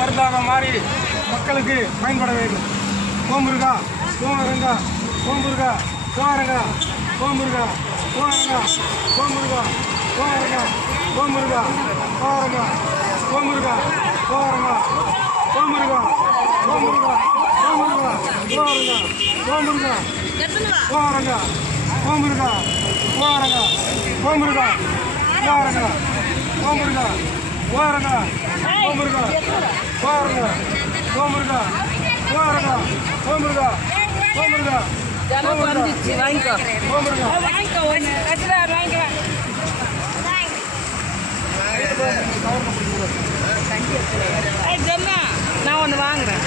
மருந்தாக மாறி மக்களுக்கு பயன்பட வேண்டும் ஓம் முருகா ஓம் ரங்கா ஓம் முருகா ஓம் ஓம் முருகா ஓ அரங்கா ஓம் முருகா ஓ அரங்கா ஓம் முருகா ஓ அரங்கா ஓம் முருகா ஓ அரங்கா ஓம் முருகா ஓம் முருகா ஓம் முருகா ஓ அரங்கா ஓம் முருகா ஓ அரங்கா ஓ முருகா ஓ அரங்கா ஓ முருகா ஓ அரங்கா ஓ முருகா ஓ அரங்கா ஓ முருகா ஓ அரங்கா ஓ முருகா ஓ அரங்கா ஓ முருகா ஓ முருகா ஜனம் வந்துச்சு. வாங்கிக்கோ. வாங்கிக்கோ ஒன்று கட்டில வாங்கிக்கலாம் ஜென்னா நான் ஒன்று வாங்குறேன்.